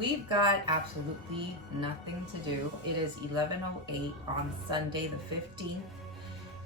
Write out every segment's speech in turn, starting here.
We've got absolutely nothing to do. It is 11:08 on Sunday the 15th,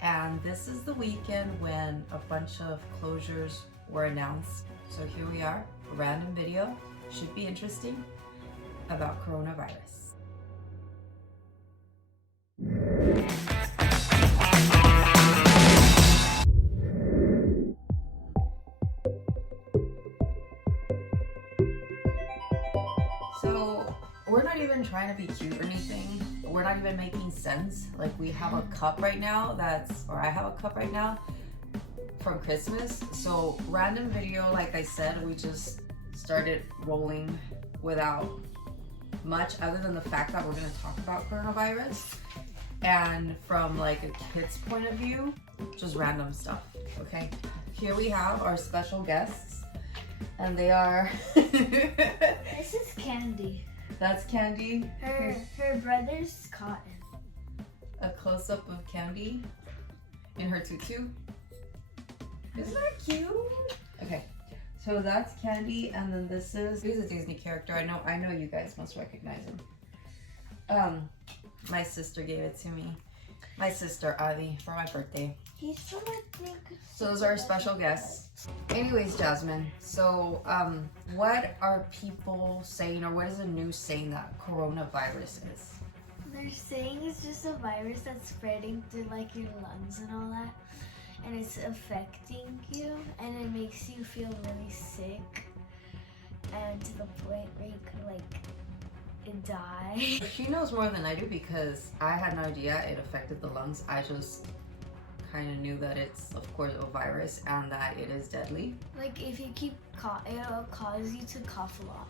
and this is the weekend when a bunch of closures were announced. So here we are, a random video, should be interesting, about coronavirus. So we're not even trying to be cute or anything. We're not even making sense. Like, we have a cup right now I have a cup right now from Christmas. So random video, like I said, we just started rolling without much other than the fact that we're going to talk about coronavirus. And from like a kid's point of view, just random stuff, okay? Here we have our special guests, and they are... This is Candy. That's Candy. Her brother's Cotton. A close-up of Candy in her tutu. Isn't that cute? Okay, so that's Candy, and then he's a Disney character. I know you guys must recognize him. My sister gave it to me. My sister Adi for my birthday. He's from, I think. So those are our special guests. Anyways, Jasmine, so what are people saying, or what is the news saying that coronavirus is? They're saying it's just a virus that's spreading through like your lungs and all that, and it's affecting you, and it makes you feel really sick, and to the point where you could like die. She knows more than I do because I had no idea it affected the lungs. I just kind of knew that it's, of course, a virus and that it is deadly. Like if you keep it'll cause you to cough a lot.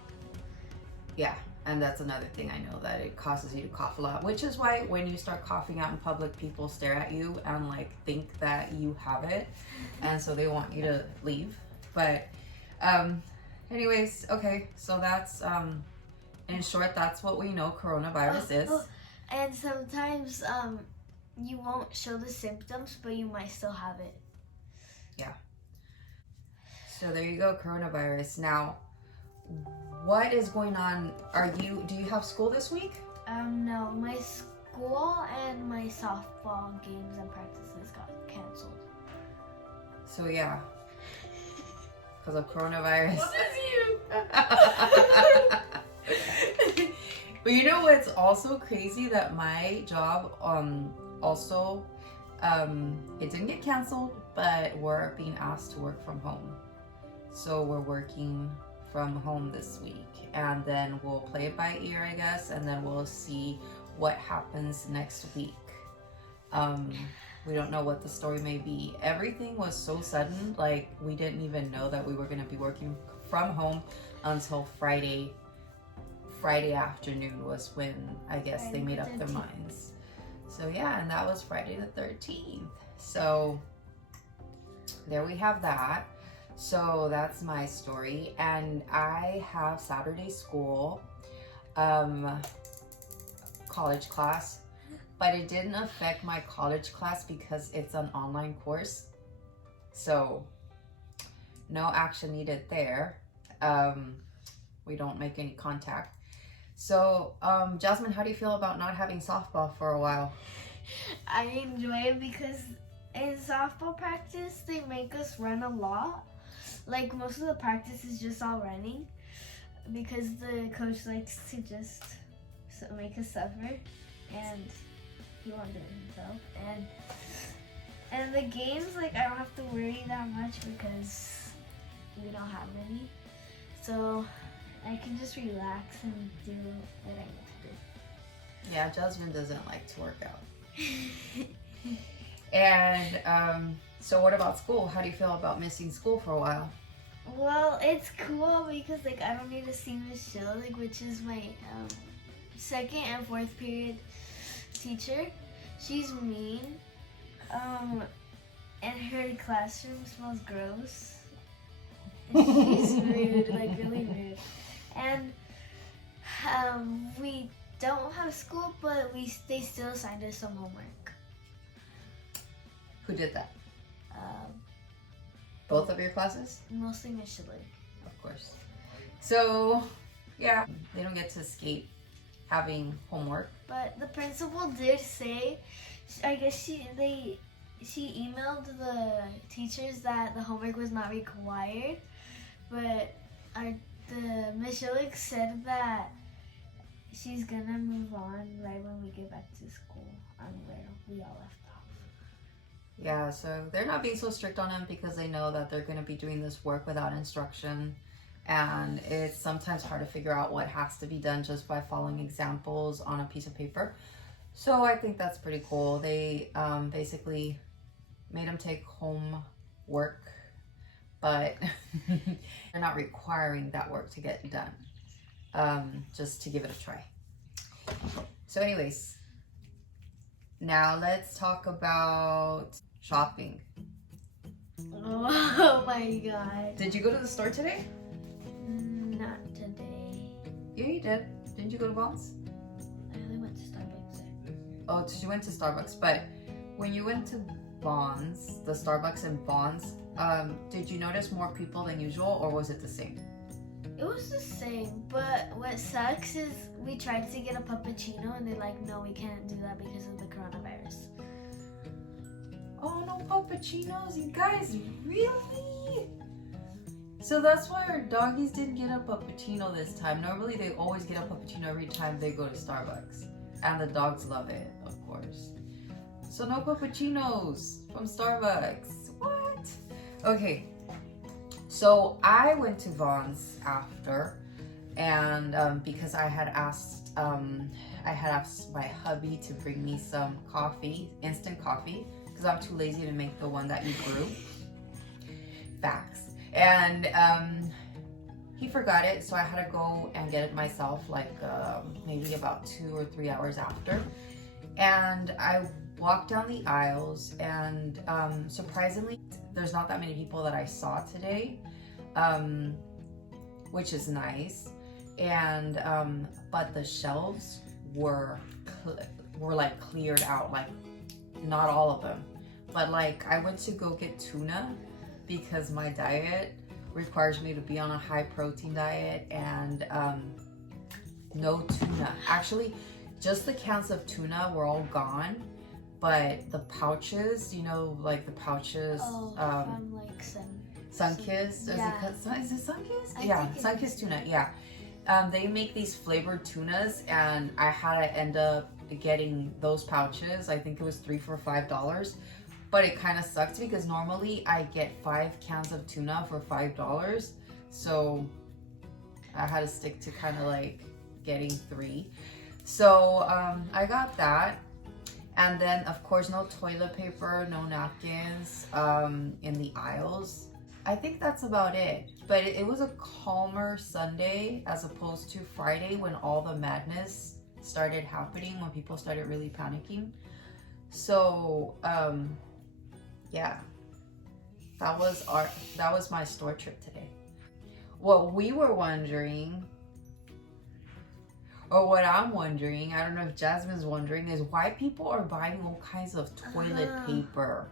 Yeah, and that's another thing I know, that it causes you to cough a lot, which is why when you start coughing out in public, people stare at you and like think that you have it, and so they want you to leave. But anyways, okay, so that's in short, that's what we know coronavirus is. And sometimes you won't show the symptoms, but you might still have it. Yeah. So there you go, coronavirus. Now, what is going on? Do you have school this week? No, my school and my softball games and practices got canceled. So yeah, because of coronavirus. What is you? But you know what's also crazy? That my job also it didn't get canceled, but we're being asked to work from home. So we're working from home this week, and then we'll play it by ear, I guess, and then we'll see what happens next week. We don't know what the story may be. Everything was so sudden, like we didn't even know that we were going to be working from home until Friday afternoon was when I guess they made up their minds. So yeah, and that was Friday the 13th. So there we have that. So that's my story, and I have Saturday school, college class, but it didn't affect my college class because it's an online course. So no action needed there. We don't make any contact. So, Jasmine, how do you feel about not having softball for a while? I enjoy it because in softball practice, they make us run a lot. Like, most of the practice is just all running because the coach likes to just make us suffer, and he won't do it himself. And the games, like, I don't have to worry that much because we don't have any. So I can just relax and do what I need to do. Yeah, Jasmine doesn't like to work out. And so what about school? How do you feel about missing school for a while? Well, it's cool because like I don't need to see Miss Jill, like, which is my second and fourth period teacher. She's mean, and her classroom smells gross. And she's rude, like really rude. And we don't have school, but they still assigned us some homework. Who did that? Both of your classes? Mostly Miss Shilley. Of course. So Yeah, they don't get to escape having homework. But the principal did say, I guess she emailed the teachers that the homework was not required, but the Miss Schilich said that she's gonna move on right when we get back to school on where we all left off. Yeah, so they're not being so strict on them because they know that they're going to be doing this work without instruction. And it's sometimes hard to figure out what has to be done just by following examples on a piece of paper. So I think that's pretty cool. They basically made them take home work, but they're not requiring that work to get done, just to give it a try. So anyways, now let's talk about shopping. Oh my god. Did you go to the store today? Not today. Yeah, you did. Didn't you go to Vaughn's? I only went to Starbucks. Oh, you went to Starbucks. But when you went to Vaughn's, the Starbucks in Vaughn's, did you notice more people than usual, or was it the same? It was the same, but what sucks is we tried to get a puppuccino and they're like, no, we can't do that because of the coronavirus. Oh, no puppuccinos, you guys, really? So that's why our doggies didn't get a puppuccino this time. Normally they always get a puppuccino every time they go to Starbucks. And the dogs love it, of course. So no puppuccinos from Starbucks. What? Okay. So I went to Vaughn's after, and because I had asked my hubby to bring me some coffee, instant coffee, because I'm too lazy to make the one that you brew. Facts. And he forgot it, so I had to go and get it myself, like maybe about 2 or 3 hours after. And I walked down the aisles, and surprisingly, there's not that many people that I saw today, which is nice. And but the shelves were like cleared out, like not all of them, but like I went to go get tuna because my diet requires me to be on a high protein diet, and no tuna. Actually, just the cans of tuna were all gone, but the pouches, you know, like the pouches, from like Sunkist, yeah. Is it Sunkist? Yeah, Sunkist tuna, yeah. They make these flavored tunas, and I had to end up getting those pouches. I think it was 3 for $5, but it kind of sucked because normally I get 5 cans of tuna for $5, so I had to stick to kind of like getting 3. So I got that, and then of course no toilet paper, no napkins in the aisles. I think that's about it. But it was a calmer Sunday as opposed to Friday when all the madness started happening, when people started really panicking. So yeah, that was my store trip today. What we were wondering, or what I'm wondering, I don't know if Jasmine's wondering, is why people are buying all kinds of toilet paper.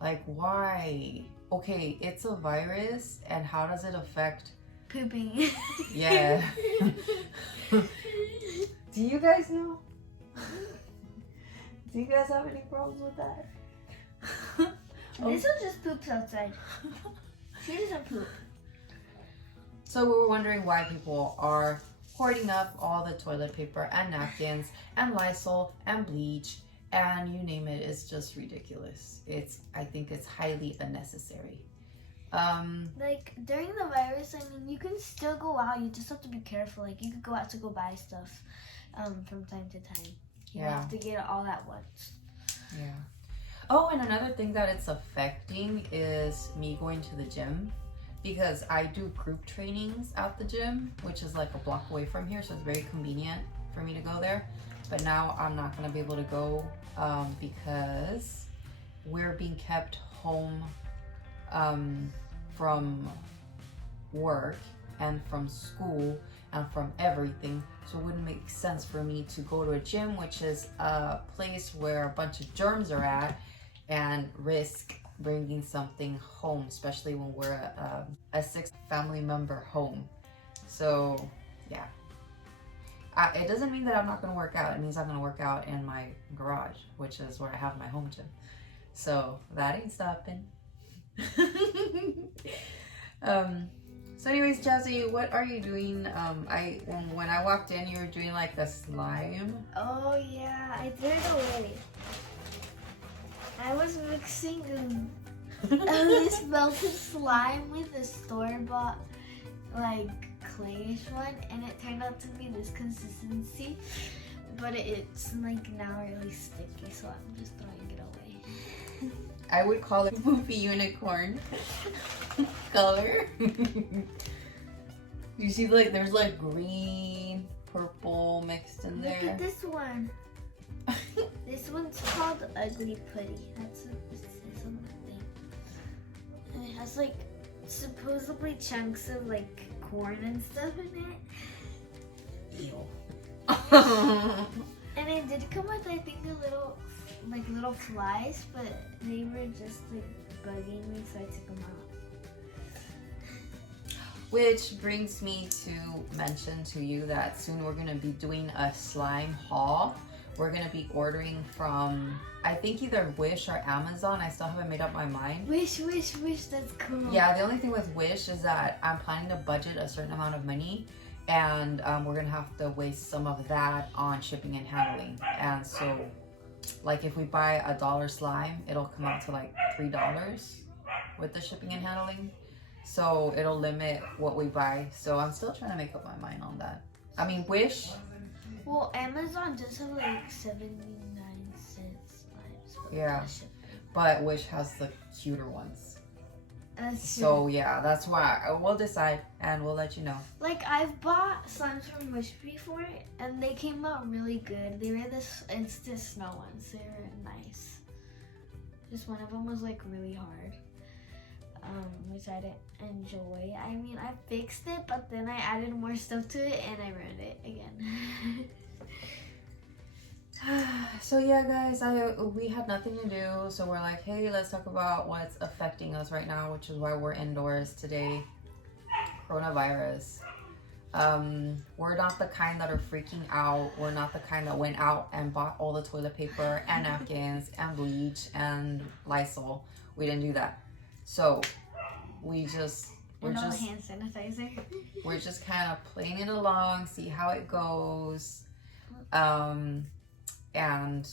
Like, why? Okay, it's a virus, and how does it affect pooping? Yeah. Do you guys know? Do you guys have any problems with that? Lizzo just poops outside. She doesn't poop. So we were wondering why people are hoarding up all the toilet paper and napkins and Lysol and bleach and you name it. It's just ridiculous. I think it's highly unnecessary. Like during the virus, I mean, you can still go out. You just have to be careful. Like you could go out to go buy stuff from time to time. You have to get it all at once. Yeah. Oh, and another thing that it's affecting is me going to the gym, because I do group trainings at the gym, which is like a block away from here, so it's very convenient for me to go there. But now I'm not going to be able to go because we're being kept home from work and from school and from everything. So it wouldn't make sense for me to go to a gym, which is a place where a bunch of germs are at, and risk bringing something home, especially when we're a 6th family member home. So yeah. It doesn't mean that I'm not going to work out. It means I'm going to work out in my garage, which is where I have my home gym. So that ain't stopping. So anyways, Jazzy, what are you doing? When I walked in, you were doing like the slime. Oh yeah, I threw it away. I was mixing this melted slime with a store-bought like clayish one, and it turned out to be this consistency, but it's like now really sticky, so I'm just throwing it away. I would call it poopy unicorn color. You see, like there's like green, purple mixed in there. Look at this one. This one's called Ugly Putty. That's what it says on the thing. And it has like supposedly chunks of like corn and stuff in it. Ew. And it did come with, I think, little flies, but they were just like bugging me, so I took them out. Which brings me to mention to you that soon we're gonna be doing a slime haul. We're gonna be ordering from, I think, either Wish or Amazon. I still haven't made up my mind. Wish, that's cool. Yeah, the only thing with Wish is that I'm planning to budget a certain amount of money, and we're gonna have to waste some of that on shipping and handling. And so, like, if we buy $1 slime, it'll come out to like $3 with the shipping and handling. So it'll limit what we buy. So I'm still trying to make up my mind on that. I mean, Wish. Well, Amazon does have like 79-cent slimes. Yeah, but Wish has the cuter ones. That's true. So yeah, that's why we'll decide and we'll let you know. Like, I've bought slimes from Wish before, and they came out really good. They were this instant snow ones. They were nice. Just one of them was like really hard, which I didn't enjoy. I mean, I fixed it, but then I added more stuff to it and I ruined it again. So yeah, guys, we had nothing to do, so we're like, hey, let's talk about what's affecting us right now, which is why we're indoors today. Coronavirus. We're not the kind that are freaking out. We're not the kind that went out and bought all the toilet paper and napkins and bleach and Lysol. We didn't do that. So we're just hand sanitizer. We're just kind of playing it along, see how it goes. And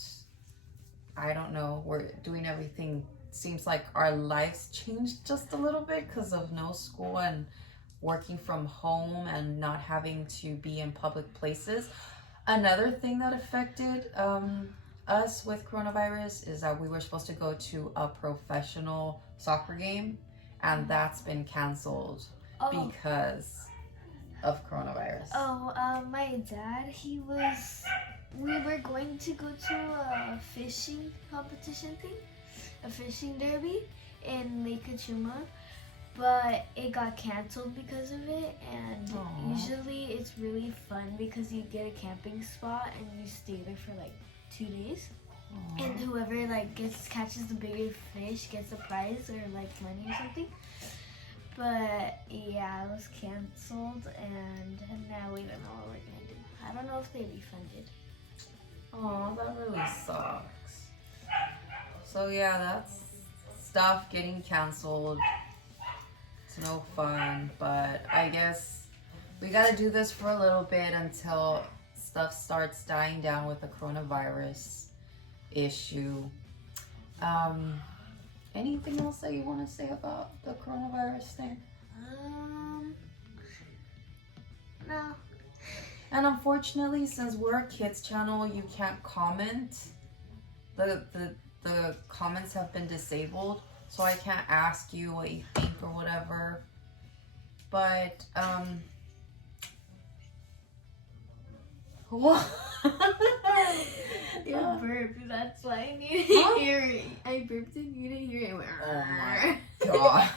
I don't know, we're doing everything. Seems like our lives changed just a little bit because of no school and working from home and not having to be in public places. Another thing that affected us with coronavirus is that we were supposed to go to a professional soccer game, and that's been canceled because of coronavirus. My dad, we were going to go to a fishing competition thing, a fishing derby in Lake Achuma, but it got canceled because of it. And usually it's really fun because you get a camping spot and you stay there for like 2 days. Aww. And whoever like catches the bigger fish gets a prize or like money or something. But yeah, it was canceled, and now we don't know what we're gonna do. I don't know if they refunded. Oh, that really sucks. So yeah, that's stuff getting canceled. It's no fun, but I guess we gotta do this for a little bit until stuff starts dying down with the coronavirus issue. Anything else that you want to say about the coronavirus thing? No. And unfortunately, since we're a kids channel, you can't comment. The comments have been disabled, so I can't ask you what you think or whatever. But what? You burped, that's why I need to hear it. I burped and you didn't hear it. Oh my god.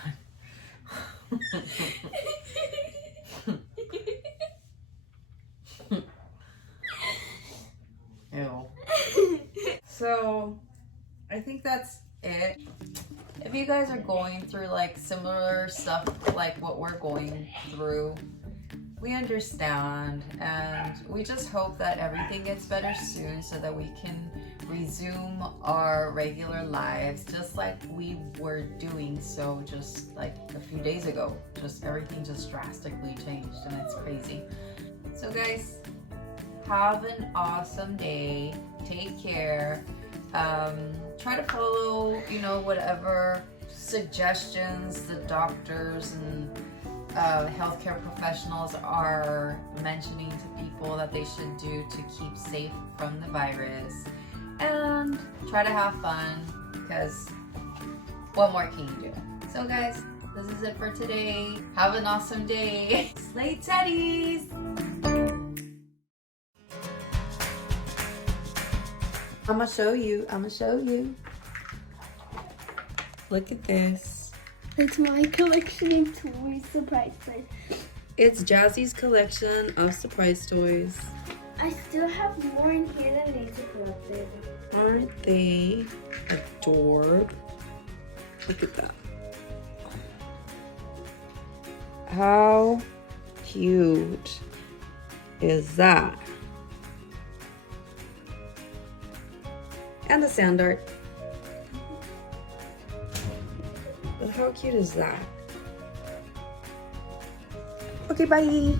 Ew. So, I think that's it. If you guys are going through like similar stuff like what we're going through, We understand, and we just hope that everything gets better soon so that we can resume our regular lives just like we were doing so just like a few days ago. Just everything just drastically changed and it's crazy. So guys, have an awesome day. Take care. Try to follow, whatever suggestions the doctors and healthcare professionals are mentioning to people that they should do to keep safe from the virus, and try to have fun, because what more can you do? So guys, this is it for today. Have an awesome day. Slay teddies. I'm gonna show you. Look at this. It's my collection of toys, surprise toys. It's Jazzy's collection of surprise toys. I still have more in here than Lisa collected. Aren't they adored? Look at that. How cute is that? And the sand dart. How cute is that? Okay, bye.